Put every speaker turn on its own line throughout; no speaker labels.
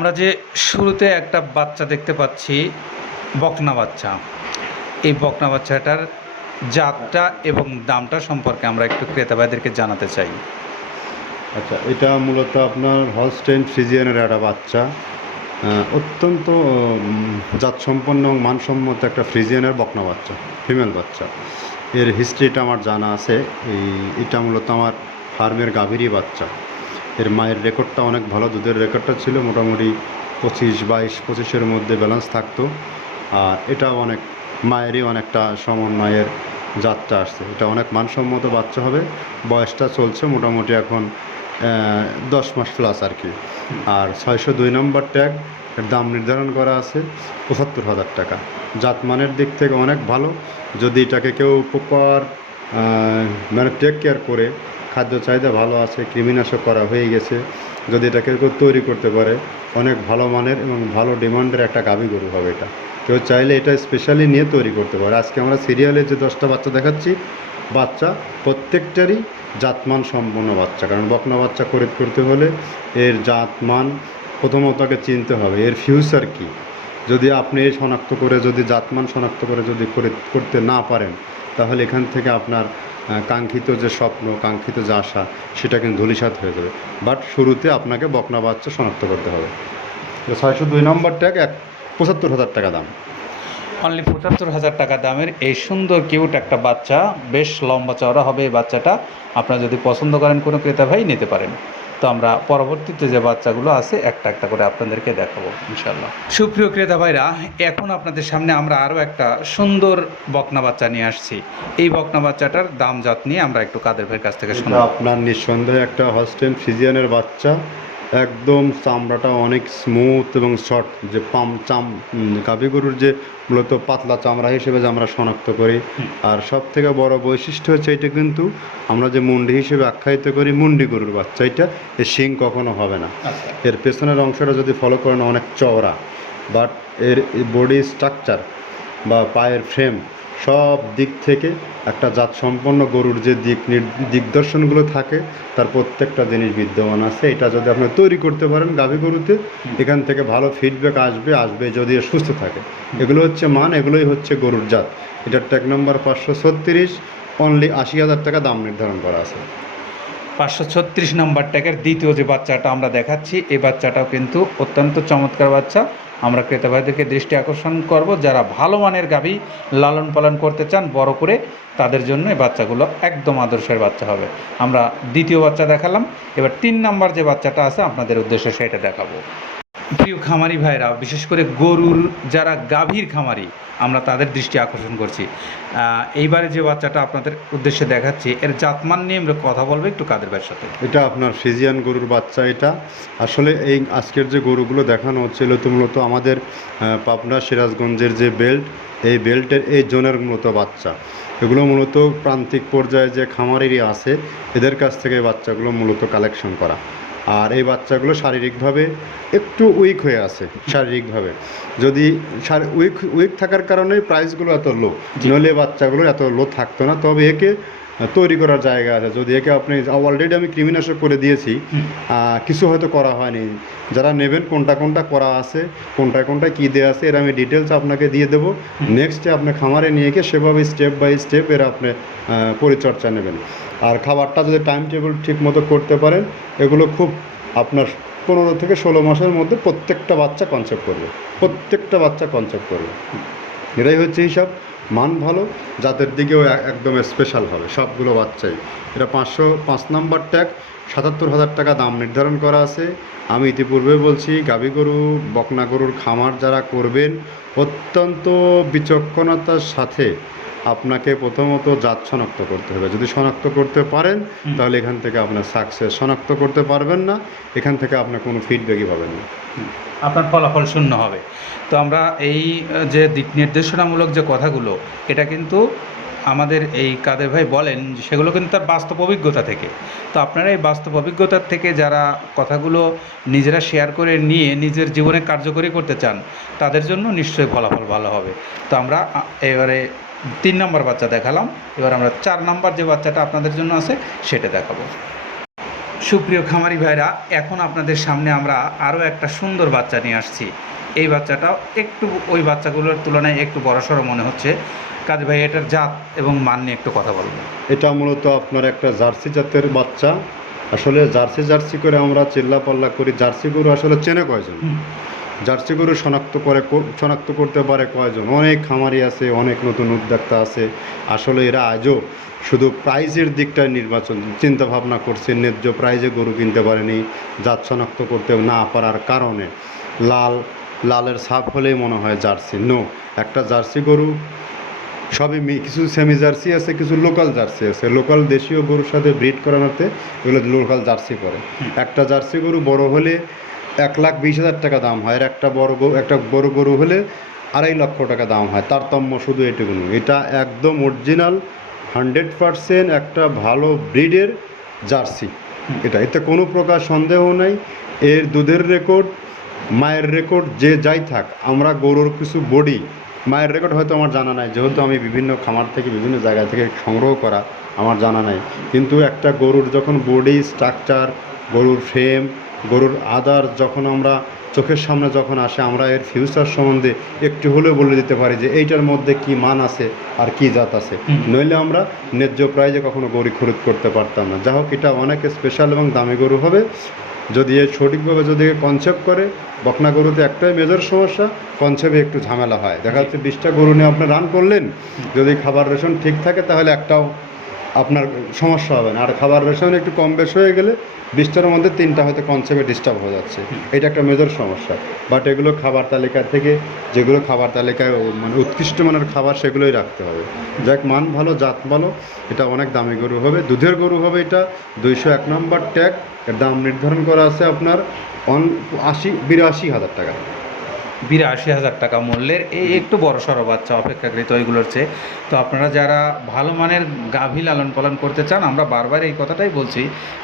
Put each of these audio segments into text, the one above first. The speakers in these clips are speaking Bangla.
আমরা যে শুরুতে একটা বাচ্চা দেখতে পাচ্ছি, বকনা বাচ্চা। এই বকনা বাচ্চাটার জাতটা এবং দামটা সম্পর্কে আমরা একটু ক্রেতা ভাইদেরকে জানাতে চাই।
আচ্ছা এটা মূলত আপনার হলস্টেন ফ্রিজিয়ানের একটা বাচ্চা। অত্যন্ত জাতসম্পন্ন এবং মানসম্মত একটা ফ্রিজিয়ানের বকনা বাচ্চা ফিমেল বাচ্চা। এর হিস্ট্রিটা আমার জানা আছে। এই, এটা মূলত আমার ফার্মের গাভীরই বাচ্চা। এর মায়ের রেকর্ডটা অনেক ভালো, দুধের রেকর্ডটা ছিল, মোটামুটি পঁচিশ বাইশ পঁচিশের মধ্যে ব্যালেন্স থাকতো। আর এটাও অনেক, মায়েরই অনেকটা সমন্বয়ের যাত্রা আসছে। এটা অনেক মানসম্মত বাচ্চা হবে, বয়সটা চলছে মোটামুটি এখন দশ মাস প্লাস আর কি। আর ছয়শো দুই নম্বর ট্যাগ এর দাম নির্ধারণ করা আছে পঁচাত্তর হাজার টাকা। জাতমানের দিক থেকে অনেক ভালো, যদি এটাকে কেউ প্রপার মানে টেক কেয়ার করে, খাদ্য চাহিদা ভালো আছে, কৃমিনাশক করা হয়ে গেছে, যদি এটাকে কেউ তৈরি করতে পারে, অনেক ভালো মানের এবং ভালো ডিমান্ডের একটা গাভী গরু হবে এটা। কেউ চাইলে এটা স্পেশালি নিয়ে তৈরি করতে পারে। আজকে আমরা সিরিয়ালে যে দশটা বাচ্চা দেখাচ্ছি, বাচ্চা প্রত্যেকটারই জাতমান সম্পন্ন বাচ্চা। কারণ বকনা বাচ্চা খরিদ করতে হলে এর জাতমান প্রথমত আগে চিনতে হবে, এর ফিউচার কি? যদি আপনি শনাক্ত করে, যদি জাতমান শনাক্ত করে যদি খরিদ করতে না পারেন তাহলে এখান থেকে আপনার কাঙ্ক্ষিত যে স্বপ্ন, কাঙ্ক্ষিত যে আশা, সেটা কিন্তু ধূলিসাৎ হয়ে যাবে। বাট শুরুতে আপনাকে বকনা বাচ্চা শনাক্ত করতে হবে। ছয়শো দুই নম্বর ট্যাগ, এক পঁচাত্তর হাজার টাকা দাম।
অনলি পঁচাত্তর হাজার টাকা দামের এই সুন্দর কিউট একটা বাচ্চা, বেশ লম্বা চওড়া হবে এই বাচ্চাটা। আপনারা যদি পছন্দ করেন, কোনো ক্রেতা ভাই নিতে পারেন। তো আমরা পরবর্তীতে যে বাচ্চাগুলো আছে একটা একটা করে আপনাদেরকে দেখাবো ইনশাল্লাহ সুপ্রিয় ক্রেতা ভাইরা এখন আপনাদের সামনে আমরা আরও একটা সুন্দর বকনা বাচ্চা নিয়ে আসছি। এই বকনা বাচ্চাটার দাম জাত নিয়ে আমরা একটু কাদের ভাইয়ের কাছ থেকে শুনব।
আপনার নিঃসন্দেহে একটা হস্টেন ফিজিয়ানের বাচ্চা। একদম চামড়াটা অনেক স্মুথ এবং শর্ট যে পাম চাম গাভী গরুর যে মূলত পাতলা চামড়া হিসেবে যে আমরা শনাক্ত করি। আর সব থেকে বড় বৈশিষ্ট্য হচ্ছে এটা কিন্তু আমরা যে মুন্ডি হিসেবে আখ্যায়িত করি মুন্ডি গরুর বাচ্চা এটা এর শিং কখনো হবে না।
আচ্ছা।
এর পেছনের অংশটা যদি ফলো করেন অনেক চওড়া বাট এর বডি স্ট্রাকচার বা পায়ের ফ্রেম সব দিক থেকে একটা জাত সম্পন্ন গরুর যে দিক দিগদর্শনগুলো থাকে, তার প্রত্যেকটা জিনিস বিদ্যমান আছে। এটা যদি আপনি তৈরি করতে পারেন গাভী গরুতে, এখান থেকে ভালো ফিডব্যাক আসবে আসবে যদি সুস্থ থাকে। এগুলো হচ্ছে মান, এগুলোই হচ্ছে গরুর জাত। এটার ট্যাগ নম্বর পাঁচশো ছত্রিশ অনলি আশি হাজার টাকা দাম নির্ধারণ করা আছে।
পাঁচশো ছত্রিশ নম্বর ট্যাগের দ্বিতীয় যে বাচ্চাটা আমরা দেখাচ্ছি, এই বাচ্চাটাও কিন্তু অত্যন্ত চমৎকার বাচ্চা। আমরা ক্রেতা ভাইদেরকে দৃষ্টি আকর্ষণ করব, যারা ভালো মানের গাভী লালন পালন করতে চান, বড় করে, তাদের জন্য এই বাচ্চাগুলো একদম আদর্শের বাচ্চা হবে। আমরা দ্বিতীয় বাচ্চা দেখালাম, এবার তিন নাম্বার যে বাচ্চাটা আছে, আপনাদের উদ্দেশ্যে সেটা দেখাবো। প্রিয় খামারি ভাইরা বিশেষ করে গরুর যারা গাভীর খামারি, আমরা তাদের দৃষ্টি আকর্ষণ করছি। এইবারে যে বাচ্চাটা আপনাদের উদ্দেশ্যে দেখাচ্ছি, এর জাতমান নিয়ে আমরা কথা বলব একটু কাদের ভাইয়ের সাথে।
এটা আপনার ফিজিয়ান গরুর বাচ্চা এটা। আসলে এই আজকের যে গরুগুলো দেখানো হচ্ছিল তো মূলত আমাদের পাবনা সিরাজগঞ্জের যে বেল্ট, এই বেল্টের এই জোনের মূলত বাচ্চা। এগুলো মূলত প্রান্তিক পর্যায়ে যে খামারেরই আছে, এদের কাছ থেকে বাচ্চাগুলো মূলত কালেকশন করা। আর এই বাচ্চাগুলো শারীরিকভাবে একটু উইক হয়ে আছে শারীরিকভাবে যদি উইক উইক থাকার কারণে প্রাইসগুলো এত লো। নইলে বাচ্চাগুলো এত লো থাকতো না তবে একে তৈরি করার জায়গা আছে। যদি একে আপনি অলরেডি আমি কৃমিনাশক করে দিয়েছি কিছু হয়তো করা হয়নি। যারা নেবেন কোনটা কোনটা করা আছে কোনটা কোনটা কী দেওয়া আছে এর আমি ডিটেলস আপনাকে দিয়ে দেবো। নেক্সটে আপনি খামারে নিয়ে গিয়ে সেভাবে স্টেপ বাই স্টেপ এর আপনি পরিচর্যা নেবেন। আর খাবারটা যদি টাইম টেবিল ঠিক মতো করতে পারেন এগুলো খুব আপনার পনেরো থেকে ষোলো মাসের মধ্যে প্রত্যেকটা বাচ্চা কনসেপ্ট করবে। প্রত্যেকটা বাচ্চা কনসেপ্ট করবে। এটাই হচ্ছে হিসাব। মান ভালো যাদের দিকেও একদম স্পেশাল হবে, সবগুলো বাচ্চাই। এটা পাঁচশো পাঁচ নম্বর ট্যাগ সাতাত্তর হাজার টাকা দাম নির্ধারণ করা আছে। আমি ইতিপূর্বে বলছি, গাভী গরু, বকনা গরুর খামার যারা করবেন, অত্যন্ত বিচক্ষণতার সাথে আপনাকে প্রথমত জাত শনাক্ত করতে হবে। যদি শনাক্ত করতে পারেন তাহলে এখান থেকে আপনার সাকসেস শনাক্ত করতে পারবেন না। এখান থেকে আপনার কোনো ফিডব্যাকই পাবেন না।
আপনার ফলাফল শূন্য হবে। তো আমরা এই যে দিক নির্দেশনামূলক যে কথাগুলো এটা কিন্তু আমাদের এই কাদের ভাই বলেন যে সেগুলো কিন্তু তার বাস্তব অভিজ্ঞতা থেকে। তো আপনারা এই বাস্তব অভিজ্ঞতার থেকে যারা কথাগুলো নিজেরা শেয়ার করে নিয়ে নিজের জীবনে কার্যকরী করতে চান তাদের জন্য নিশ্চয়ই ফলাফল ভালো হবে। তো আমরা এবারে তিন নম্বর বাচ্চা দেখালাম। এবার আমরা চার নম্বর যে বাচ্চাটা আপনাদের জন্য আছে সেটা দেখাবো। সুপ্রিয় খামারি ভাইরা এখন আপনাদের সামনে আমরা আরও একটা সুন্দর বাচ্চা নিয়ে আসছি। এই বাচ্চাটাও একটু ওই বাচ্চাগুলোর তুলনায় একটু বড়সড় মনে হচ্ছে। কাজী ভাই এটার জাত এবং মান নিয়ে একটু কথা বলব
এটা মূলত আপনার একটা জার্সি জাতের বাচ্চা। আসলে জার্সি জার্সি করে আমরা চিল্লা পাল্লা করি। জার্সি গরু আসলে চেনে কয়জন? জার্সি গরু শনাক্ত করে শনাক্ত করতে পারে কয়জন? অনেক খামারি আছে অনেক নতুন উদ্যোক্তা আছে। আসলে এরা আজও শুধু প্রাইজের দিকটা নির্বাচন চিন্তা ভাবনা করছে ন্যায্য প্রাইজে গরু কিনতে পারেনি জাত শনাক্ত করতে না পারার কারণে। লাল লালের সাপ হলেই মনে হয় জার্সি। নো একটা জার্সি গরু সবই মি- কিছু সেমি জার্সি আছে কিছু লোকাল জার্সি আছে। লোকাল দেশীয় গরুর সাথে ব্রিড করানোতে এগুলো লোকাল জার্সি করে একটা জার্সি গরু বড় হলে এক লাখ বিশ হাজার টাকা দাম হয় আর একটা বড় গরু, একটা বড় গরু হলে আড়াই লক্ষ টাকা দাম হয়। তারতম্য শুধু এটুকুনি। এটা একদম অরিজিনাল হান্ড্রেড পারসেন্ট একটা ভালো ব্রিডের জার্সি। এটা, এতে কোনো প্রকার সন্দেহ নাই। এর দুধের রেকর্ড মায়ের রেকর্ড যে যাই থাক, আমরা গরুর কিছু বডি মায়ের রেকর্ড হয়তো আমার জানা নাই। যেহেতু আমি বিভিন্ন খামার থেকে, বিভিন্ন জায়গা থেকে সংগ্রহ করা, আমার জানা নাই। কিন্তু একটা গরুর যখন বডি স্ট্রাকচার গরুর ফ্রেম গরুর আদার যখন আমরা চোখের সামনে যখন আসে আমরা এর ফিউচার সম্বন্ধে একটু হলেও বলে দিতে পারি যে এইটার মধ্যে কি মান আছে আর কি জাত আছে। নইলে আমরা ন্যায্য প্রাইজে কখনো গরু খরিদ করতে পারতাম না। যা হোক এটা অনেক স্পেশাল এবং দামি গরু হবে। যদি এ সঠিকভাবে যদি কনসেপ্ট করে বকনা গরুতে একটাই মেজর সমস্যা কনসেপ্টে একটু ঝামেলা হয়। দেখা যাচ্ছে বিশটা গরু নিয়ে আপনি রান করলেন যদি খাবার রেশন ঠিক থাকে তাহলে একটাও আপনার সমস্যা হবে না। আর খাবার রেশন একটু কম বেশ হয়ে গেলে বিশটার মধ্যে তিনটা হয়তো কনসেপ্টে ডিস্টার্ব হয়ে যাচ্ছে। এটা একটা মেজর সমস্যা। বাট এগুলো খাবার তালিকা থেকে যেগুলো খাবার তালিকায় মানে উৎকৃষ্ট মানের খাবার সেগুলোই রাখতে হবে। যাক, মান ভালো, জাত ভালো, এটা অনেক দামি গরু হবে। দুধের গরু হবে এটা। দুইশো এক নম্বর ট্যাগ এর দাম নির্ধারণ করা আছে আপনার অন আশি, বিরাশি হাজার টাকা।
বিরাশি হাজার টাকা মূল্যের এই একটু বড় সড়ো বাচ্চা অপেক্ষাকৃত ওইগুলোর চেয়ে। তো আপনারা যারা ভালো মানের গাভী লালন পালন করতে চান, আমরা বারবার এই কথাটাই বলছি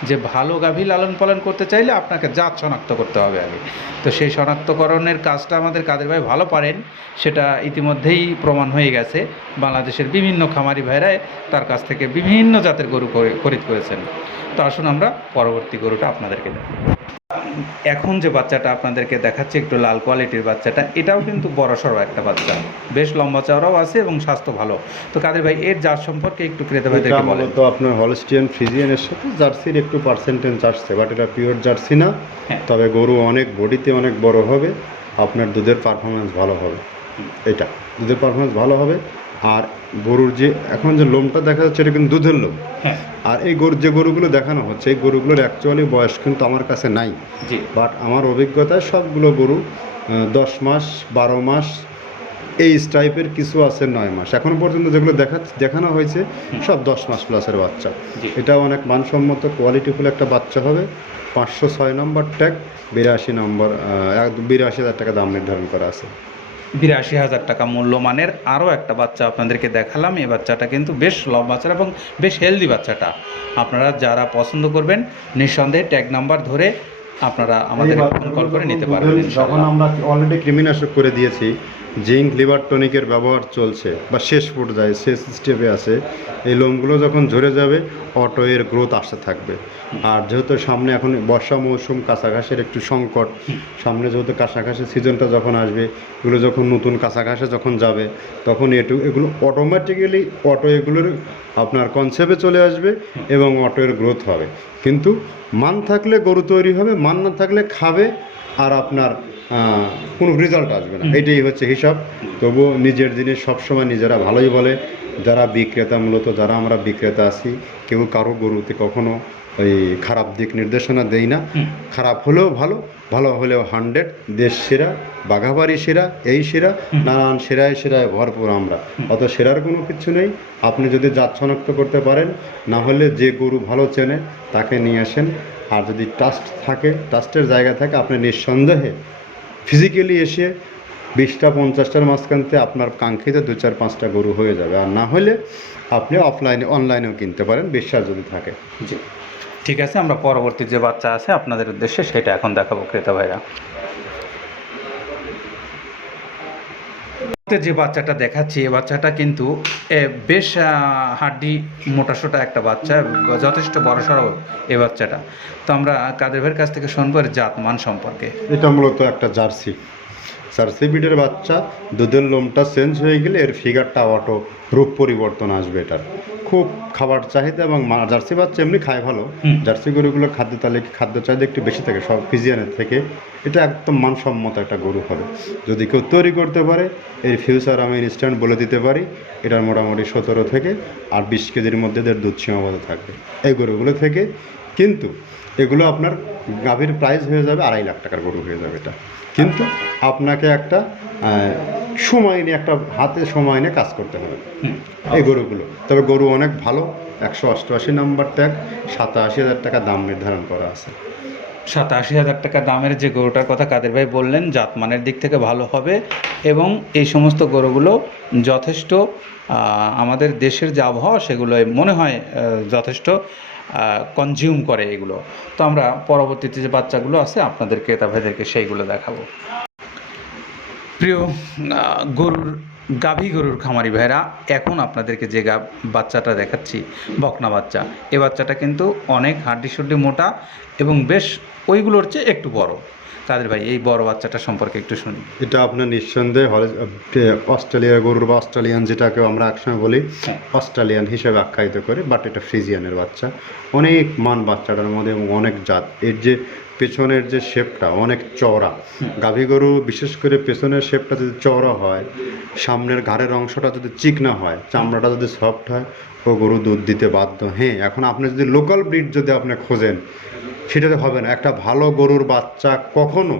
যে ভালো গাভী লালন পালন করতে চাইলে আপনাকে জাত শনাক্ত করতে হবে আগে। তো সেই শনাক্তকরণের কাজটা আমাদের কাদের ভাই ভালো পারেন, সেটা ইতিমধ্যেই প্রমাণ হয়ে গেছে। বাংলাদেশের বিভিন্ন খামারি ভাইরা তার কাছ থেকে বিভিন্ন জাতের গরু খরিদ করেছেন। তো আসুন আমরা পরবর্তী গরুটা আপনাদেরকে দেখাই। এখন যে বাচ্চাটা আপনাদেরকে দেখাচ্ছে একটু লাল কোয়ালিটির বাচ্চাটা এটাও কিন্তু বড় সড়ো একটা বাচ্চা। বেশ লম্বা চওড়াও আছে এবং স্বাস্থ্য ভালো। তো কাদের ভাই এর জাত সম্পর্কে একটু ক্রেতা ভাইদেরকে বলেন।
মূলত আপনার হলস্টিয়ান ফ্রিজিয়ানের সাথে জার্সির একটু পার্সেন্টেজ আসছে বাট এটা পিওর জার্সি না।
হ্যাঁ।
তবে গরু অনেক বডিতে অনেক বড় হবে আপনার দুধের পারফরমেন্স ভালো হবে। এটা দুধের পারফরমেন্স ভালো হবে। আর গরুর যে এখন যে লোমটা দেখা যাচ্ছে এটা কিন্তু দুধের লোম।
হ্যাঁ।
আর এই গরু যে গরুগুলো দেখানো হচ্ছে এই গরুগুলোর অ্যাকচুয়ালি বয়স কিন্তু আমার কাছে নাই। বাট আমার অভিজ্ঞতায় সবগুলো গরু দশ মাস বারো মাস এই টাইপের কিছু আছে নয় মাস। এখনও পর্যন্ত যেগুলো দেখা দেখানো হয়েছে সব দশ মাস প্লাসের বাচ্চা। এটা অনেক মানসম্মত কোয়ালিটিফুল একটা বাচ্চা হবে। পাঁচশো ছয় নম্বর ট্যাগ বিরাশি নম্বর বিরাশি হাজার টাকা দাম নির্ধারণ করা আছে।
বিরাশি হাজার টাকা মূল্যমানের আরও একটা বাচ্চা আপনাদেরকে দেখালাম। এই বাচ্চাটা কিন্তু বেশ লভ বাচ্চাটা এবং বেশ হেলদি বাচ্চাটা। আপনারা যারা পছন্দ করবেন নিঃসন্দেহে ট্যাগ নাম্বার ধরে আপনারা আমাদের ফোন কল করে নিতে পারবেন
যখন আমরা অলরেডি কৃমিনাশক করে দিয়েছি জিঙ্ক, লিভার টনিকের ব্যবহার চলছে বা শেষ পর্যায়ে শেষ স্টেপে আছে। এই লোমগুলো যখন ঝরে যাবে অটো এর গ্রোথ আসতে থাকবে। আর যেহেতু সামনে এখন বর্ষা মৌসুম কাঁচাঘাসের একটু সংকট, সামনে যেহেতু কাঁচাঘাসের সিজনটা যখন আসবে, এগুলো যখন নতুন কাঁচাঘাসে যখন যাবে, তখন এটু, এগুলো অটোমেটিক্যালি অটো এগুলোর আপনার কনসেপ্টে চলে আসবে এবং অটোয়ের গ্রোথ হবে। কিন্তু মান থাকলে গরু তৈরি হবে, মান না থাকলে খাবে, আর আপনার কোনো রেজাল্ট আসবে না। এটাই হচ্ছে হিসাব। তবুও নিজের জিনিস সবসময় নিজেরা ভালোই বলে। যারা বিক্রেতা মূলত যারা আমরা বিক্রেতা আছি কেউ কারও গরুতে কখনো ওই খারাপ দিক নির্দেশনা দেই না। খারাপ হলেও ভালো ভালো হলেও হান্ড্রেড দেশ সেরা বাঘাবাড়ি সেরা এই সেরা নানান সেরায় সেরায় ভরপুর আমরা। অত সেরার কোনো কিছু নেই। আপনি যদি জাত শনাক্ত করতে পারেন না হলে যে গরু ভালো চেনে তাকে নিয়ে আসেন। আর যদি ট্রাস্ট থাকে ট্রাস্টের জায়গা থাকে আপনি নিঃসন্দেহে ফিজিক্যালি এসে বিশটা, পঞ্চাশটার মাঝখানতে আপনার কাঙ্ক্ষিত দু চার, পাঁচটা গরু হয়ে যাবে। আর না হলে আপনি অফলাইনে অনলাইনেও কিনতে পারেন, বিশ্বাস যদি থাকে।
জি। ঠিক আছে, আমরা পরবর্তী যে বাচ্চা আছে, আপনাদের উদ্দেশ্যে সেটা এখন দেখাবো, ক্রেতা ভাইরা। যে বাচ্চাটা দেখাচ্ছি এ বাচ্চাটা কিন্তু এ, বেশ হাড্ডি মোটাসোটা একটা বাচ্চা যথেষ্ট বড় সড়ো এই বাচ্চাটা। তো আমরা কাদের ভাইয়ের কাছ থেকে শুনব এর জাত মান সম্পর্কে।
এটা মূলত একটা জার্সি। জার্সি বিডের বাচ্চা দুধের লোমটা চেঞ্জ হয়ে গেলে এর ফিগারটা অটো রূপ পরিবর্তন আসবে এটার। খুব খাবার চাহিদা এবং জার্সি বাচ্চা এমনি খায় ভালো। জার্সি গরুগুলো খাদ্য তালিকা খাদ্য চাহিদা একটু বেশি থাকে সব ফিজিয়ানের থেকে। এটা একদম মানসম্মত একটা গরু হবে। যদি কেউ তৈরি করতে পারে এর ফিউচার আমি ইনস্ট্যান্ট বলে দিতে পারি এটার মোটামুটি সতেরো থেকে আর বিশ কেজির মধ্যে এদের দুধ সীমাবদ্ধ থাকবে এই গরুগুলো থেকে। কিন্তু এগুলো আপনার গাভীর প্রাইস হয়ে যাবে আড়াই লাখ টাকার গরু হয়ে যাবে এটা। কিন্তু আপনাকে একটা সময় নিয়ে, একটা হাতে সময় নিয়ে কাজ করতে হবে। এই গরুগুলো। তবে গরু অনেক ভালো, একশো অষ্টআশি নাম্বার ট্যাগ, সাতাশি হাজার টাকা দাম নির্ধারণ করা আছে।
সাতাশি হাজার টাকা দামের যে গরুটার কথা কাদের ভাই বললেন, জাতমানের দিক থেকে ভালো হবে এবং এই সমস্ত গরুগুলো যথেষ্ট আমাদের দেশের যে আবহাওয়া, সেগুলো মনে হয় যথেষ্ট কনজিউম করে এগুলো। তো আমরা পরবর্তীতে যে বাচ্চাগুলো আছে, আপনাদের ক্রেতা ভাইদেরকে সেইগুলো দেখাবো। প্রিয় গরুর, গাভী গরুর খামারি ভাইরা এখন আপনাদেরকে যে গা, বাচ্চাটা দেখাচ্ছি, বকনা বাচ্চা, এ বাচ্চাটা কিন্তু অনেক হাড্ডি সুড্ডি মোটা এবং বেশ ওইগুলোর চেয়ে একটু বড়। কাদের ভাই এই বড় বাচ্চাটা সম্পর্কে একটু শুনি।
এটা আপনার নিঃসন্দেহে হলে অস্ট্রেলিয়ার গরুর বা অস্ট্রেলিয়ান যেটাকে আমরা একসময় বলি
হ্যাঁ।
অস্ট্রেলিয়ান হিসেবে আখ্যায়িত করি বাট এটা ফ্রিজিয়ানের বাচ্চা। অনেক মান বাচ্চাটার মধ্যে এবং অনেক জাত। এর যে পেছনের যে শেপটা অনেক চওড়া। গাভী গরু বিশেষ করে পেছনের শেপটা যদি চওড়া হয় সামনের ঘাড়ের অংশটা যদি চিকনা হয় চামড়াটা যদি সফট হয় ও গরু দুধ দিতে বাধ্য। হ্যাঁ এখন আপনি যদি লোকাল ব্রিড যদি আপনি খোঁজেন সেটাতে হবে না। একটা ভালো গরুর বাচ্চা কখনো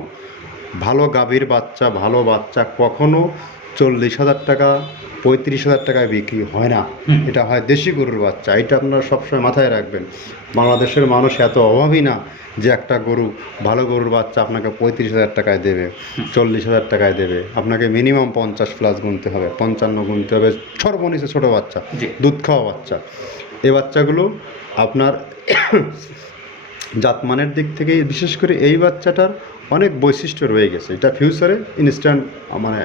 ভালো গাভীর বাচ্চা ভালো বাচ্চা কখনো চল্লিশ হাজার টাকা পঁয়ত্রিশ হাজার টাকায় বিক্রি হয় না। এটা হয় দেশি গরুর বাচ্চা। এটা আপনারা সবসময় মাথায় রাখবেন। বাংলাদেশের মানুষ এত অভাবী না যে একটা গরু ভালো গরুর বাচ্চা আপনাকে পঁয়ত্রিশ হাজার টাকায় দেবে চল্লিশ হাজার টাকায় দেবে। আপনাকে মিনিমাম পঞ্চাশ প্লাস গুনতে হবে। পঞ্চান্ন গুনতে হবে সর্বনিচে ছোটো বাচ্চা দুধ খাওয়া বাচ্চা। এই বাচ্চাগুলো আপনার জাতমানের দিক থেকে বিশেষ করে এই বাচ্চাটার অনেক বৈশিষ্ট্য রয়ে গেছে। এটা ফিউচারে ইনস্ট্যান্ট মানে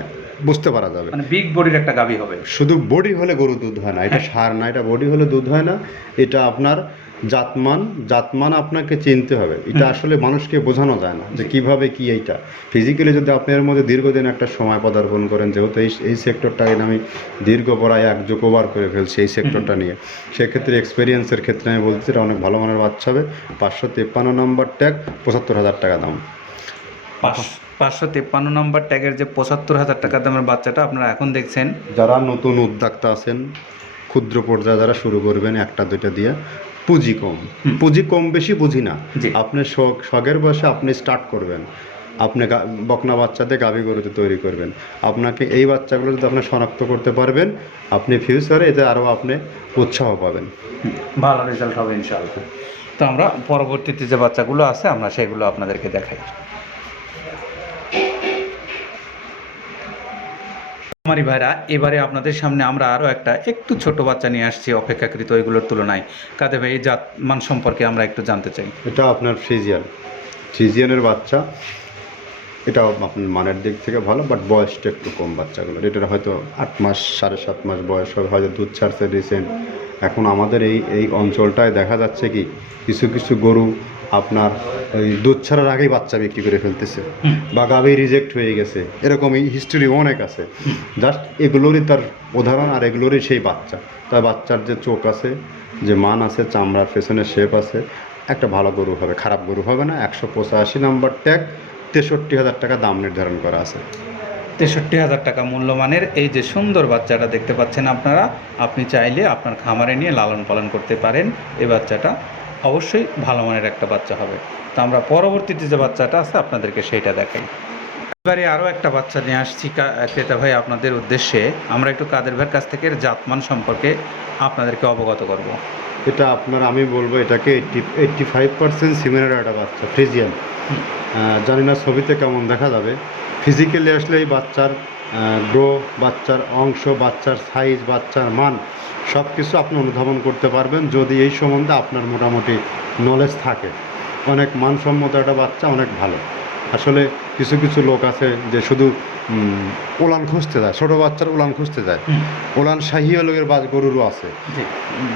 বুঝতে পারা যাবে।
মানে বিগ বডির একটা গাভী হবে।
শুধু বডি হলে গরু দুধ হয় না এটা সার না এটা বডি হলে দুধ হয় না এটা আপনার জাতমান জাতমান আপনাকে চিনতে হবে। এটা আসলে মানুষকে বোঝানো যায় না যে কীভাবে কি এইটা। ফিজিক্যালি যদি আপনি এর মধ্যে দীর্ঘদিন একটা সময় পদার্পণ করেন যেহেতু এই এই সেক্টরটাকে আমি দীর্ঘ পড়ায় এক ওভার করে ফেলছি এই সেক্টরটা নিয়ে। সেক্ষেত্রে এক্সপিরিয়েন্সের ক্ষেত্রে আমি বলছি এটা অনেক ভালো মানের বাচ্চা হবে। পাঁচশো তেপ্পান্ন নম্বর ট্যাগ পঁচাত্তর হাজার টাকা দাম।
পাঁচ- পাঁচশো তেপ্পান্ন নম্বর ট্যাগের যে পঁচাত্তর হাজার টাকা দামের বাচ্চাটা আপনারা এখন দেখছেন।
যারা নতুন উদ্যোক্তা আছেন ক্ষুদ্র পর্যায়ে যারা শুরু করবেন একটা দুইটা দিয়ে পুঁজি কম। পুঁজি কম বেশি বুঝি না। আপনি শখ শখের বসে আপনি স্টার্ট করবেন। আপনি গা- বকনা বাচ্চাতে গাভী গরুতে তৈরি করবেন। আপনাকে এই বাচ্চাগুলো যদি আপনি শনাক্ত করতে পারবেন আপনি ফিউচারে এতে আরও আপনি উৎসাহ পাবেন।
ভালো রেজাল্ট হবে ইনশাআল্লাহ। তো আমরা পরবর্তীতে যে বাচ্চাগুলো আছে আমরা সেগুলো আপনাদেরকে দেখাই। আমারি ভাইরা, এবারে আপনাদের সামনে আমরা আরও একটা একটু ছোট বাচ্চা নিয়ে আসছি অপেক্ষাকৃত এগুলোর তুলনায়। কাদের ভাই, এই জাত মান সম্পর্কে আমরা একটু জানতে চাই।
এটা আপনার ফ্রিজিয়ান। ফ্রিজিয়ানের বাচ্চা। এটা আপনার মানের দিক থেকে ভালো বাট বয়সটা একটু কম বাচ্চাগুলোর। এটার হয়তো আট মাস, সাড়ে সাত মাস বয়স হবে, হয়তো দুধ ছাড়ছে রিসেন্ট এখন আমাদের এই এই অঞ্চলটায় দেখা যাচ্ছে কি, কিছু কিছু গরু আপনার ওই দুধ ছাড়ার আগেই বাচ্চা বিক্রি করে ফেলতেছে। বা গাভী রিজেক্ট হয়ে গেছে। এরকম হিস্ট্রি অনেক আছে। জাস্ট এগুলোরই তার উদাহরণ আর এগুলোরই সেই বাচ্চা। তার বাচ্চার যে চোখ আছে যে মান আছে চামড়ার পেছনে শেপ আছে একটা ভালো গরু হবে খারাপ গরু হবে না। একশো পঁচাশি নাম্বার ট্যাগ তেষট্টি হাজার টাকা দাম নির্ধারণ করা আছে।
তেষট্টি হাজার টাকা মূল্যমানের এই যে সুন্দর বাচ্চাটা দেখতে পাচ্ছেন আপনারা। আপনি চাইলে আপনার খামারে নিয়ে লালন পালন করতে পারেন। এই বাচ্চাটা অবশ্যই ভালো মানের একটা বাচ্চা হবে। তো আমরা পরবর্তীতে যে বাচ্চাটা আছে আপনাদেরকে সেইটা দেখাই। এবারে আরও একটা বাচ্চা নিয়ে আসছি ক্রেতা ভাই আপনাদের উদ্দেশ্যে। আমরা একটু কাদের ভাইয়ের কাছ থেকে জাতমান সম্পর্কে আপনাদেরকে অবগত করব।
এটা আপনার আমি বলব এটাকে এইটটি এইট্টি ফাইভ পার্সেন্ট সিমেন্টের একটা বাচ্চা ফ্রিজিয়ান। জানি না ছবিতে কেমন দেখা যাবে। ফিজিক্যালি আসলে এই বাচ্চার গ্রো বাচ্চার অংশ বাচ্চার সাইজ বাচ্চার মান সব কিছু আপনি অনুধাবন করতে পারবেন যদি এই সম্বন্ধে আপনার মোটামুটি নলেজ থাকে। অনেক মানসম্মত একটা বাচ্চা অনেক ভালো। আসলে কিছু কিছু লোক আছে যে শুধু উলান খুঁজতে যায় ছোটো বাচ্চার উলান খুঁজতে যায়।
হুম,
উলান শাহিওয়ালের বা গরুরও আছে।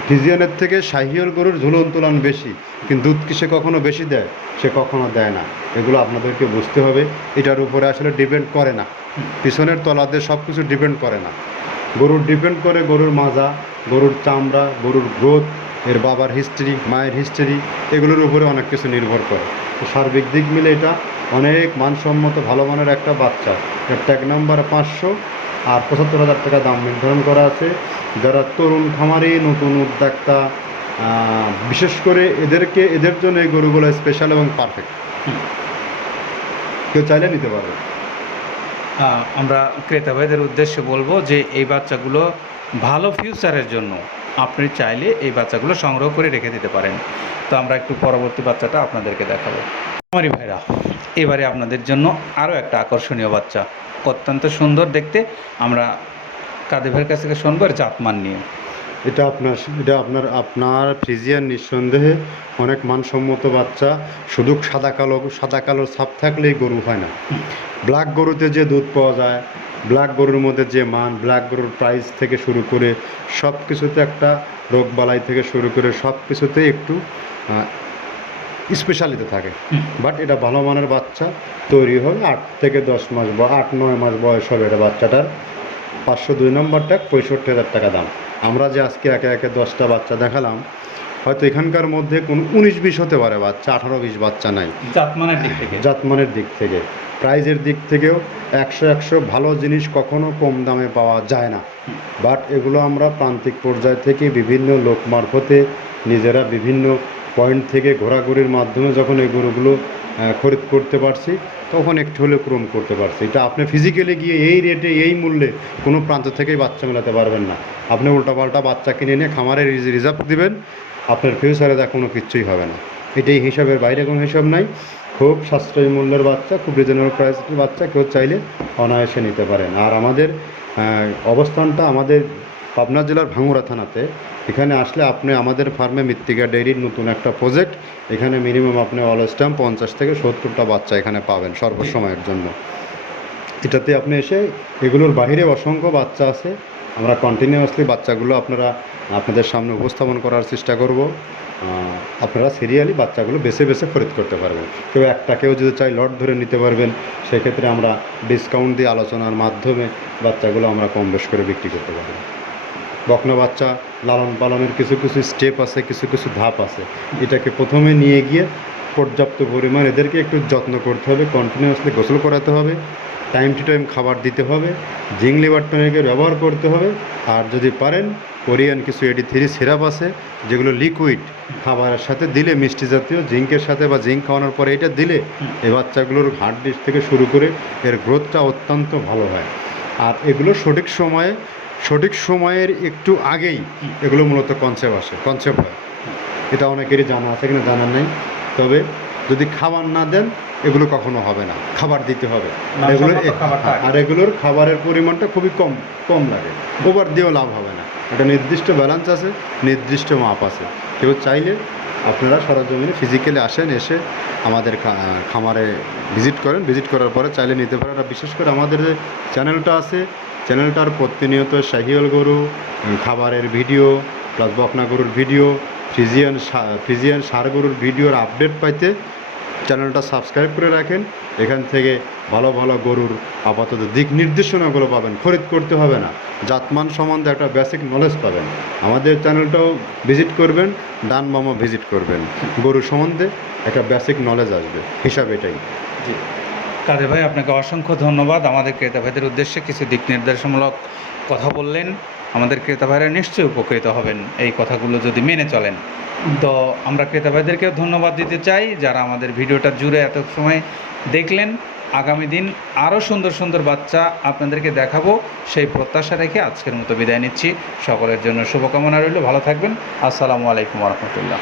ফিজিয়ানের থেকে শাহিওল গরুর ঝুলন তুলন বেশি কিন্তু দুধ কি সে কখনো বেশি দেয়? সে কখনো দেয় না। এগুলো আপনাদেরকে বুঝতে হবে। এটার উপরে আসলে ডিপেন্ড করে না। পিছনের তলাতে সব কিছু ডিপেন্ড করে না। গরুর ডিপেন্ড করে গরুর মাজা। গরুর চামড়া গরুর গ্রোথ এর বাবার হিস্ট্রি মায়ের হিস্ট্রি এগুলোর উপরে অনেক কিছু নির্ভর করে। তো সার্বিক দিক মিলে এটা অনেক মানসম্মত ভালো মানের একটা বাচ্চা। এর ট্যাগ নাম্বার পাঁচশো আর পঁচাত্তর হাজার টাকা দাম নির্ধারণ করা আছে। যারা তরুণ খামারি নতুন উদ্যোক্তা বিশেষ করে এদেরকে এদের জন্য এই গরুগুলো স্পেশাল এবং পারফেক্ট কেউ চাইলে নিতে পারবে।
আমরা ক্রেতা ভাইদের উদ্দেশ্যে বলব যে এই বাচ্চাগুলো ভালো ফিউচারের জন্য আপনি চাইলে এই বাচ্চাগুলো সংগ্রহ করে রেখে দিতে পারেন। তো আমরা একটু পরবর্তী বাচ্চাটা আপনাদেরকে দেখাবো। আমারই ভাইরা, এবারে আপনাদের জন্য আরও একটা আকর্ষণীয় বাচ্চা। অত্যন্ত সুন্দর দেখতে। আমরা কাদের ভাইয়ের কাছ থেকে শুনব আর জাতমান নিয়ে।
এটা আপনার এটা আপনার আপনার ফ্রিজিয়ান নিঃসন্দেহে অনেক মানসম্মত বাচ্চা। শুধু সাদা কালো সাদা কালো ছাপ থাকলেই গরু হয় না। ব্ল্যাক গরুতে যে দুধ পাওয়া যায় ব্ল্যাক গরুর মধ্যে যে মান ব্ল্যাক গরুর প্রাইস থেকে শুরু করে সব কিছুতে একটা রোগ বালাই থেকে শুরু করে সব কিছুতে একটু স্পেশালিতে থাকে। বাট এটা ভালো মানের বাচ্চা তৈরি হয় আট থেকে দশ মাস বা আট নয় মাস বয়স হবে এটা বাচ্চাটার। পাঁচশো দুই নম্বরটা পঁয়ষট্টি হাজার টাকা দাম। আমরা যে আজকে একে একে দশটা বাচ্চা দেখালাম হয়তো এখানকার মধ্যে কোন উনিশ বিশ হতে পারে বাচ্চা আঠারো বিশ বাচ্চা নাই।
জাতমানের দিক থেকে?
জাতমানের দিক থেকে। প্রাইজের দিক থেকেও একশো একশো ভালো জিনিস কখনো কম দামে পাওয়া যায় না। বাট এগুলো আমরা প্রান্তিক পর্যায় থেকে বিভিন্ন লোক মারফতে নিজেরা বিভিন্ন পয়েন্ট থেকে ঘোরাঘুরির মাধ্যমে যখন এই গরুগুলো খরিদ করতে পারছি, তখন একটু হলেও ক্রম করতে পারছি। এটা আপনি ফিজিক্যালি গিয়ে এই রেটে এই মূল্যে কোনো প্রান্ত থেকেই বাচ্চা মেলাতে পারবেন না। আপনি উল্টাপাল্টা বাচ্চা কিনে নিয়ে খামারে রিজার্ভ দিবেন, আপনার ফিউচারে তা কোনো কিচ্ছুই হবে না। এটাই হিসাবের বাইরে কোনো হিসাব নাই। খুব সাশ্রয়ী মূল্যের বাচ্চা, খুব রিজনেবল প্রাইসের বাচ্চা কেউ চাইলে অনায়াসে নিতে পারেন। আর আমাদের অবস্থানটা আমাদের পাবনা জেলার ভাঙুরা থানাতে। এখানে আসলে আপনি আমাদের ফার্মে মৃত্তিকা ডেইরির নতুন একটা প্রজেক্ট। এখানে মিনিমাম আপনি অল টাইম পঞ্চাশ থেকে সত্তরটা বাচ্চা এখানে পাবেন সর্বসময়ের জন্য। এটাতে আপনি এসে এগুলোর বাইরে অসংখ্য বাচ্চা আছে। আমরা কন্টিনিউয়াসলি বাচ্চাগুলো আপনারা, আপনাদের সামনে উপস্থাপন করার চেষ্টা করব। আপনারা সিরিয়ালি বাচ্চাগুলো বেছে বেছে খরিদ করতে পারবেন। কেউ একটা কেউ যদি চাই লট ধরে নিতে পারবেন, সেক্ষেত্রে আমরা ডিসকাউন্ট দিয়ে আলোচনার মাধ্যমে বাচ্চাগুলো আমরা কম বেশ করে বিক্রি করতে পারব। বকনা বাচ্চা লালন পালনের কিছু কিছু স্টেপ আছে, কিছু কিছু ধাপ আছে। এটাকে প্রথমে নিয়ে গিয়ে পর্যাপ্ত পরিমাণ এদেরকে একটু যত্ন করতে হবে কন্টিনিউয়াসলি গোসল করাতে হবে টাইম টু টাইম খাবার দিতে হবে জিঙ্ক টনিকের ব্যবহার করতে হবে, আর যদি পারেন, কোরিয়ান কিছু এডি থ্রি সিরাপ আছে, যেগুলো লিকুইড খাবারের সাথে দিলে, মিষ্টি জাতীয় জিঙ্কের সাথে বা জিঙ্ক খাওয়ানোর পরে এটা দিলে, এই বাচ্চাগুলোর হার্ট ডিস্ক থেকে শুরু করে এর গ্রোথটা অত্যন্ত ভালো হয়। আর এগুলো সঠিক সময়ে সঠিক সময়ের একটু আগেই এগুলো মূলত কনসেপ্ট আসে কনসেপ্ট হয়। এটা অনেকেরই জানা আছে কিনা জানা নেই। তবে যদি খাবার না দেন এগুলো কখনো হবে না। খাবার দিতে হবে। আর এগুলো
আগে।
আর এগুলোর খাবারের পরিমাণটা খুবই কম কম লাগে। ওভার দিয়েও লাভ হবে না। একটা নির্দিষ্ট ব্যালেন্স আছে নির্দিষ্ট মাপ আছে। কেউ চাইলে আপনারা সরজমিনে ফিজিক্যালি আসেন এসে আমাদের খামারে ভিজিট করেন। ভিজিট করার পরে চাইলে নিতে পারেন। আর বিশেষ করে আমাদের যে চ্যানেলটা আছে চ্যানেলটার প্রতিনিয়ত শাহিওল গরু খাবারের ভিডিও, প্লাস বকনা গরুর ভিডিও, ফ্রিজিয়ান সা- ফ্রিজিয়ান সার গরুর ভিডিওর আপডেট পাইতে চ্যানেলটা সাবস্ক্রাইব করে রাখেন। এখান থেকে ভালো ভালো গরুর আপাতত দিক নির্দেশনাগুলো পাবেন। খরিদ করতে হবে না। জাতমান সম্বন্ধে একটা বেসিক নলেজ পাবেন। আমাদের চ্যানেলটাও ভিজিট করবেন, ডান বামও ভিজিট করবেন। গরু সম্বন্ধে একটা বেসিক নলেজ আসবে। হিসাব এটাই।
জি। কাদের ভাই, আপনাকে অসংখ্য ধন্যবাদ। আমাদের ক্রেতা ভাইদের উদ্দেশ্যে কিছু দিক নির্দেশমূলক কথা বললেন। আমাদের ক্রেতা ভাইরা নিশ্চয়ই উপকৃত হবেন এই কথাগুলো যদি মেনে চলেন। তো আমরা ক্রেতা ভাইদেরকেও ধন্যবাদ দিতে চাই, যারা আমাদের ভিডিওটা জুড়ে এত সময় দেখলেন। আগামী দিন আরও সুন্দর সুন্দর বাচ্চা আপনাদেরকে দেখাবো। সেই প্রত্যাশা রেখে আজকের মতো বিদায় নিচ্ছি। সকলের জন্য শুভকামনা রইল। ভালো থাকবেন। আসসালামু আলাইকুম রহমতুল্লাহ।